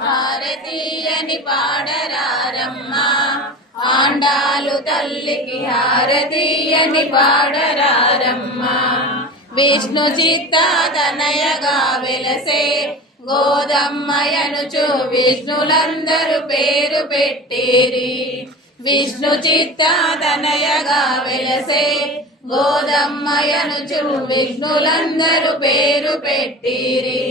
హారతీయని పాడరారమ్మా ఆండాలు తల్లికి హారతీయని పాడరారమ్మా. విష్ణు చిత్తాతనయగా వెలసే గోదమ్మయనుచు విష్ణులందరూ పేరు పెట్టేరి. విష్ణు చిత్తాతనయగా వెలసే గోదమ్మయనుచు విష్ణులందరూ పేరు పెట్టిరి.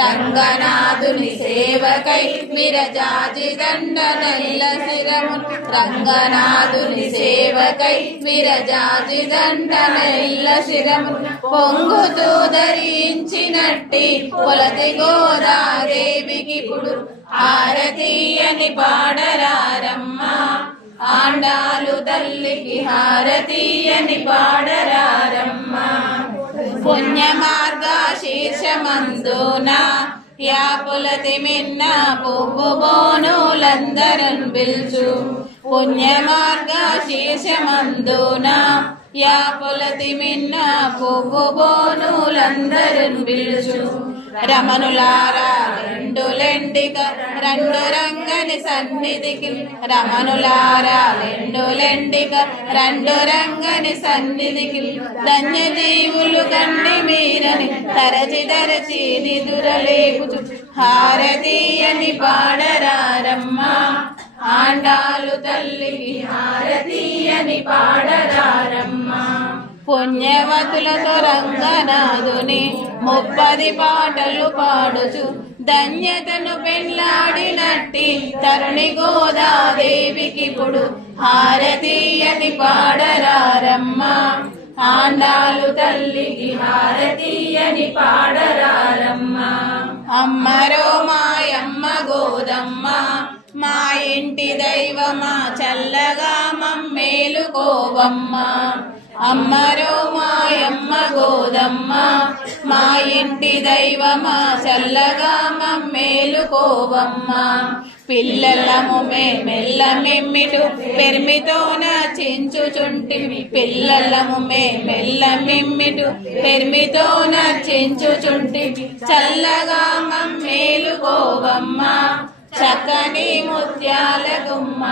రంగనాథుని సేవకై విరజాజి దండ నెల్ల శిరము. రంగనాథుని సేవకై విరజాజి దండ నెల్ల శిరము. పొంగుతూ ధరించినట్టి కొలతి గోదాదేవికిప్పుడు హారతీయని పాడరారమ్మా ఆండాలు తల్లికి హారతీయని పాడరారమ్మా. పుణ్య మార్గశీర్షమందున యాపులతి మిన్న పువ్వు బోనులందరన్ పిల్చు. పుణ్య మార్గశీర్షమందున యాపులతి మిన్న పువ్వు బోనులందరన్ పిల్చు. రమణులారా లెండులెండిక రెండు రంగని సన్నిధికి. రమణులారా లెండులెండిక రెండు రంగని సన్నిధికి. ధన్యజీవులు కన్ని మీరని తరచి తరచి నిదురలేపుచు హారతీయని పాడరారమ్మా ఆండాలు తల్లికి హారతీయని పాడరారమ్మా. పుణ్యవతులతో రంగనాథుని 30 పాటలు పాడుచు ధన్యతను పెళ్లాడినట్టి తరుణి గోదాదేవికిప్పుడు హారతీయని పాడరారమ్మా ఆండాలు తల్లికి హారతీయని పాడరారమ్మా. అమ్మరో మాయమ్మ గోదమ్మ మా ఇంటి దైవమా చల్లగా మమ్మేలుకోవమ్మా. అమ్మరో మాయమ్మ గోదమ్మ మా ఇంటి దైవమా చల్లగా మమ్మేలుకోవమ్మా. పిల్లలము మెల్ల మెమ్మిటు పెర్మితోన చించుచుంటివి. పిల్లలము మెల్ల మెమ్మిటు పెర్మితోన చించుచుంటివి. చల్లగా మమ్మేలుకోవమ్మా చక్కని ముత్యాల గుమ్మ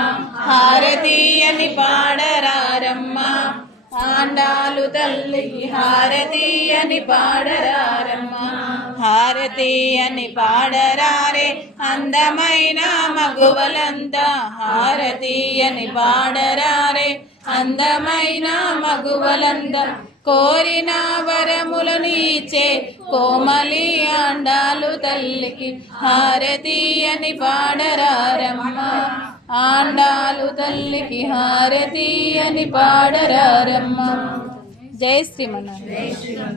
హారతీయని పాడరారమ్మా ఆండాలు తల్లికి హారతీయని పాడరారమ్మా. హారతీయని పాడరారే అందమైన మగువలంతా. హారతీయని పాడరారే అందమైన మగువలంతా. కోరిన వరములను ఇచ్చే కోమలి ఆండాలు తల్లికి హారతీయని పాడరారమ్మా ఆండాలు తల్లికి హారతీయని పాడరారమ్మా. జై శ్రీమన్నారాయణ.